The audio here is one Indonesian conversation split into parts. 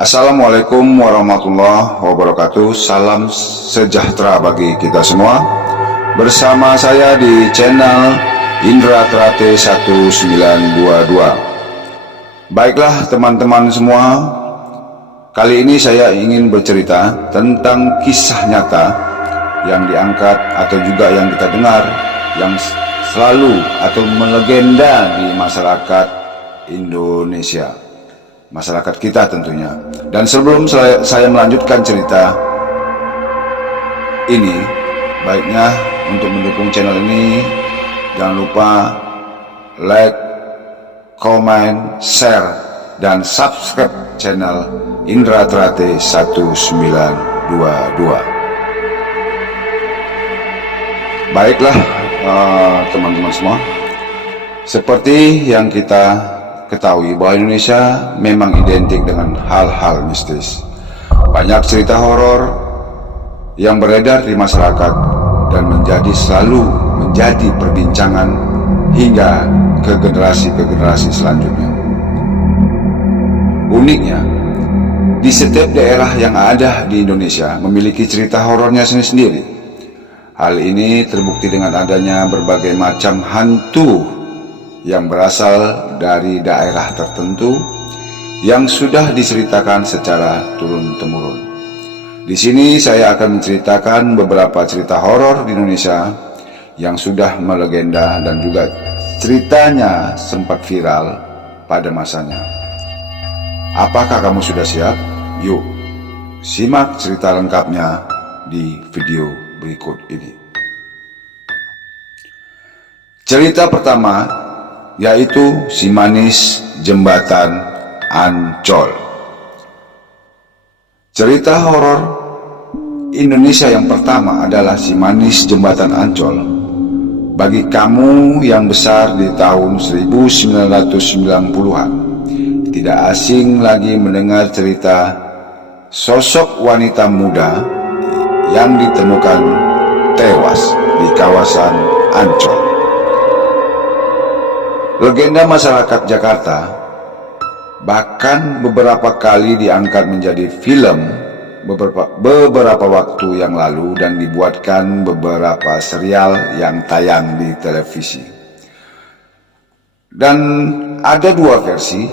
Assalamualaikum warahmatullahi wabarakatuh. Salam sejahtera bagi kita semua. Bersama saya di channel Indra Trate 1922. Baiklah teman-teman semua, kali ini saya ingin bercerita tentang kisah nyata yang diangkat atau juga yang kita dengar, yang selalu atau melegenda di masyarakat Indonesia, masyarakat kita tentunya. Dan sebelum saya melanjutkan cerita ini, baiknya untuk mendukung channel ini jangan lupa like, comment, share, dan subscribe channel Indra Trate 1922. Baiklah teman-teman semua, seperti yang kita ketahui bahwa Indonesia memang identik dengan hal-hal mistis. Banyak cerita horor yang beredar di masyarakat dan selalu menjadi perbincangan hingga ke generasi selanjutnya. Uniknya, di setiap daerah yang ada di Indonesia memiliki cerita horornya sendiri. Hal ini terbukti dengan adanya berbagai macam hantu yang berasal dari daerah tertentu yang sudah diceritakan secara turun-temurun. Di sini saya akan menceritakan beberapa cerita horor di Indonesia yang sudah melegenda dan juga ceritanya sempat viral pada masanya. Apakah kamu sudah siap? Yuk, simak cerita lengkapnya di video berikut ini. Cerita pertama yaitu Si Manis Jembatan Ancol. Cerita horor Indonesia yang pertama adalah Si Manis Jembatan Ancol. Bagi kamu yang besar di tahun 1990-an, tidak asing lagi mendengar cerita sosok wanita muda yang ditemukan tewas di kawasan Ancol. Legenda masyarakat Jakarta bahkan beberapa kali diangkat menjadi film beberapa waktu yang lalu dan dibuatkan beberapa serial yang tayang di televisi. Dan ada dua versi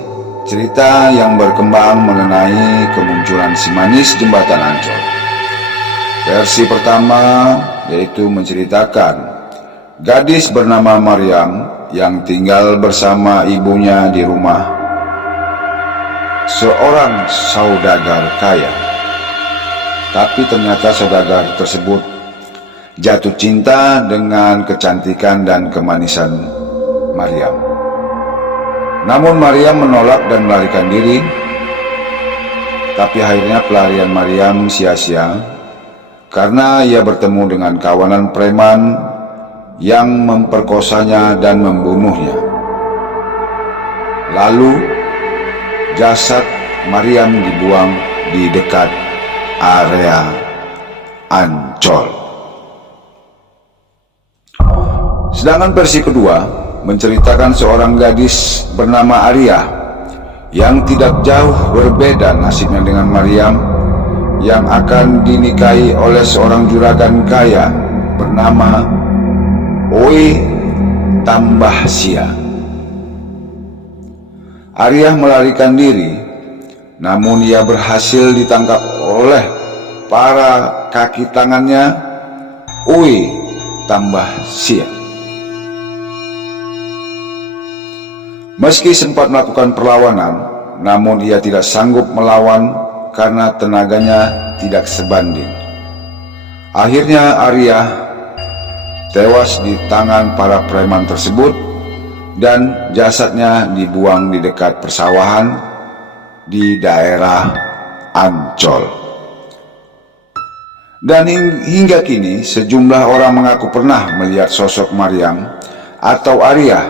cerita yang berkembang mengenai kemunculan Si Manis Jembatan Ancol. Versi pertama yaitu menceritakan gadis bernama Maryam yang tinggal bersama ibunya di rumah seorang saudagar kaya. Tapi ternyata saudagar tersebut jatuh cinta dengan kecantikan dan kemanisan Maryam. Namun Maryam menolak dan melarikan diri. Tapi akhirnya pelarian Maryam sia-sia karena ia bertemu dengan kawanan preman yang memperkosanya dan membunuhnya. Lalu jasad Maryam dibuang di dekat area Ancol. Sedangkan versi kedua menceritakan seorang gadis bernama Arya yang tidak jauh berbeda nasibnya dengan Maryam, yang akan dinikahi oleh seorang juragan kaya bernama Oi Tambahsia. Arya melarikan diri, namun ia berhasil ditangkap oleh para kaki tangannya Oi Tambahsia. Meski sempat melakukan perlawanan, namun ia tidak sanggup melawan karena tenaganya tidak sebanding. Akhirnya Arya tewas di tangan para preman tersebut dan jasadnya dibuang di dekat persawahan di daerah Ancol. Dan hingga kini sejumlah orang mengaku pernah melihat sosok Maryam atau Arya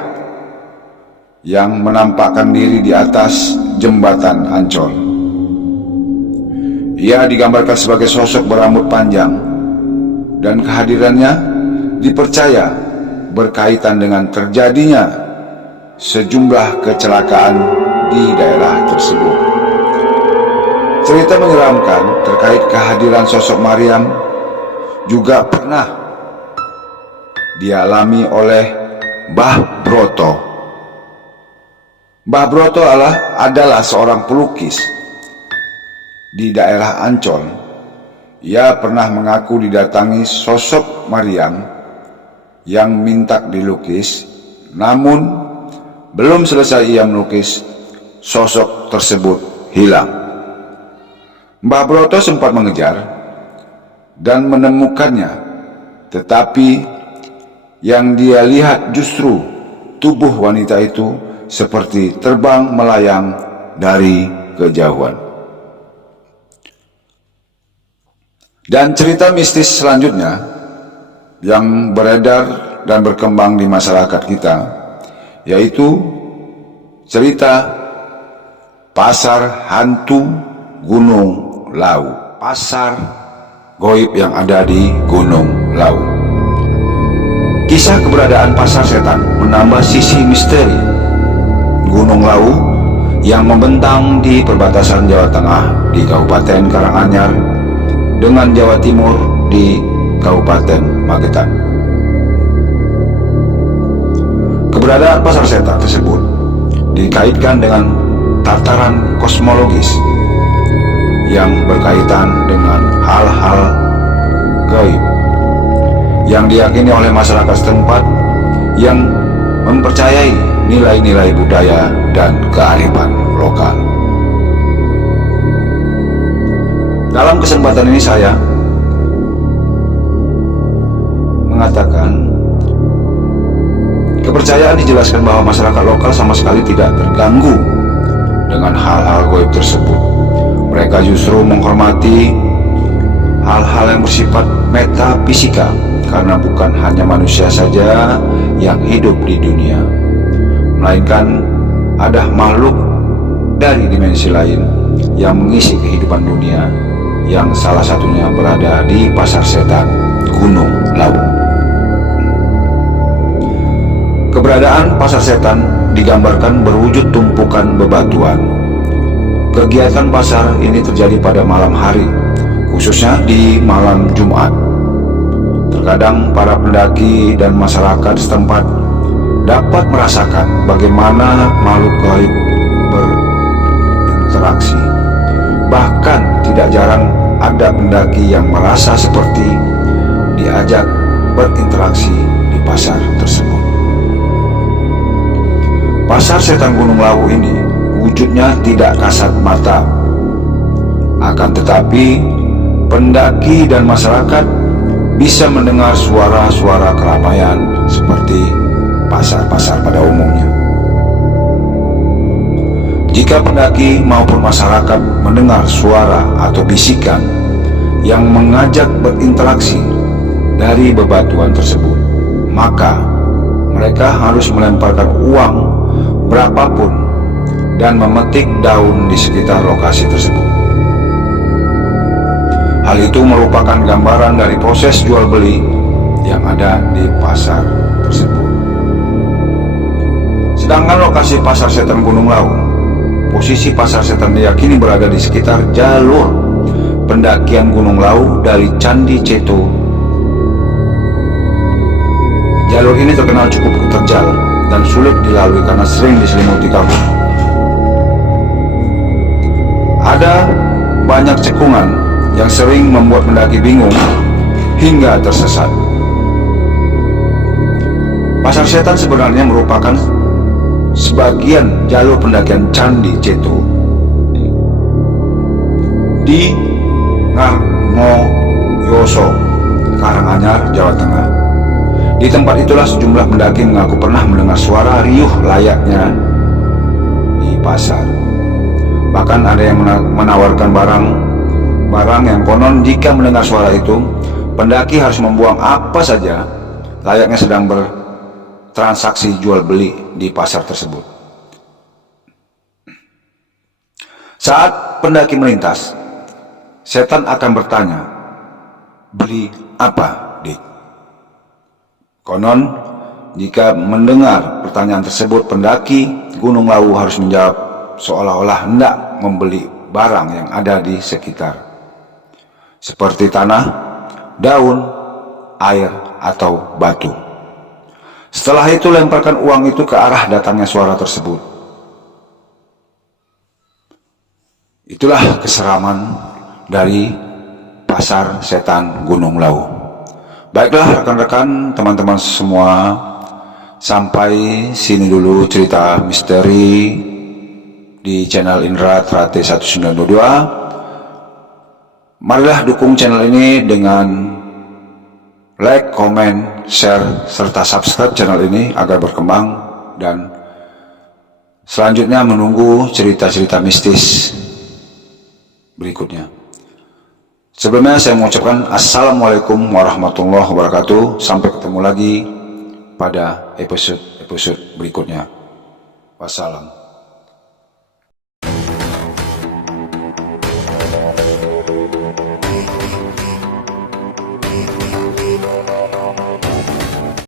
yang menampakkan diri di atas jembatan Ancol. Ia digambarkan sebagai sosok berambut panjang dan kehadirannya dipercaya berkaitan dengan terjadinya sejumlah kecelakaan di daerah tersebut. Cerita menyeramkan terkait kehadiran sosok Maryam juga pernah dialami oleh Mbah Broto. Mbah Broto adalah seorang pelukis di daerah Ancol. Ia pernah mengaku didatangi sosok Maryam yang minta dilukis, namun belum selesai ia melukis, sosok tersebut hilang. Mbah Broto sempat mengejar dan menemukannya, tetapi yang dia lihat justru tubuh wanita itu seperti terbang melayang dari kejauhan. Dan cerita mistis selanjutnya yang beredar dan berkembang di masyarakat kita, yaitu cerita pasar hantu Gunung Lawu, pasar goib yang ada di Gunung Lawu. Kisah keberadaan pasar setan menambah sisi misteri Gunung Lawu yang membentang di perbatasan Jawa Tengah di Kabupaten Karanganyar dengan Jawa Timur di Kabupaten Magetan. Keberadaan pasar setan tersebut dikaitkan dengan tataran kosmologis yang berkaitan dengan hal-hal gaib yang diyakini oleh masyarakat setempat yang mempercayai nilai-nilai budaya dan kearifan lokal. Dalam kesempatan ini saya mengatakan kepercayaan dijelaskan bahwa masyarakat lokal sama sekali tidak terganggu dengan hal-hal gaib tersebut. Mereka justru menghormati hal-hal yang bersifat metafisika, karena bukan hanya manusia saja yang hidup di dunia, melainkan ada makhluk dari dimensi lain yang mengisi kehidupan dunia, yang salah satunya berada di pasar setan Gunung Lawu. Keberadaan pasar setan digambarkan berwujud tumpukan bebatuan. Kegiatan pasar ini terjadi pada malam hari, khususnya di malam Jumat. Terkadang para pendaki dan masyarakat setempat dapat merasakan bagaimana makhluk gaib berinteraksi. Bahkan tidak jarang ada pendaki yang merasa seperti diajak berinteraksi di pasar tersebut. Pasar setan Gunung Lawu ini wujudnya tidak kasat mata, akan tetapi pendaki dan masyarakat bisa mendengar suara-suara keramaian seperti pasar-pasar pada umumnya. Jika pendaki maupun masyarakat mendengar suara atau bisikan yang mengajak berinteraksi dari bebatuan tersebut, maka mereka harus melemparkan uang berapapun dan memetik daun di sekitar lokasi tersebut. Hal itu merupakan gambaran dari proses jual beli yang ada di pasar tersebut. Sedangkan lokasi pasar setan Gunung Lawu, posisi pasar setan diyakini berada di sekitar jalur pendakian Gunung Lawu dari Candi Ceto. Jalur ini terkenal cukup terjal dan sulit dilalui karena sering diselimuti kabut. Ada banyak cekungan yang sering membuat pendaki bingung hingga tersesat. Pasar setan sebenarnya merupakan sebagian jalur pendakian Candi Ceto di Ngargoyoso, Karanganyar, Jawa Tengah. Di tempat itulah sejumlah pendaki mengaku pernah mendengar suara riuh layaknya di pasar. Bahkan ada yang menawarkan barang yang konon jika mendengar suara itu, pendaki harus membuang apa saja layaknya sedang bertransaksi jual beli di pasar tersebut. Saat pendaki melintas, setan akan bertanya, "Beli apa, Dik?" Konon, jika mendengar pertanyaan tersebut, pendaki Gunung Lawu harus menjawab seolah-olah hendak membeli barang yang ada di sekitar, seperti tanah, daun, air, atau batu. Setelah itu lemparkan uang itu ke arah datangnya suara tersebut. Itulah keseraman dari pasar setan Gunung Lawu. Baiklah rekan-rekan, teman-teman semua, sampai sini dulu cerita misteri di channel Indra Trate 1922. Marilah dukung channel ini dengan like, comment, share, serta subscribe channel ini agar berkembang, dan selanjutnya menunggu cerita-cerita mistis berikutnya. Sebelumnya saya mengucapkan Assalamualaikum warahmatullahi wabarakatuh. Sampai ketemu lagi pada episode berikutnya. Wassalam.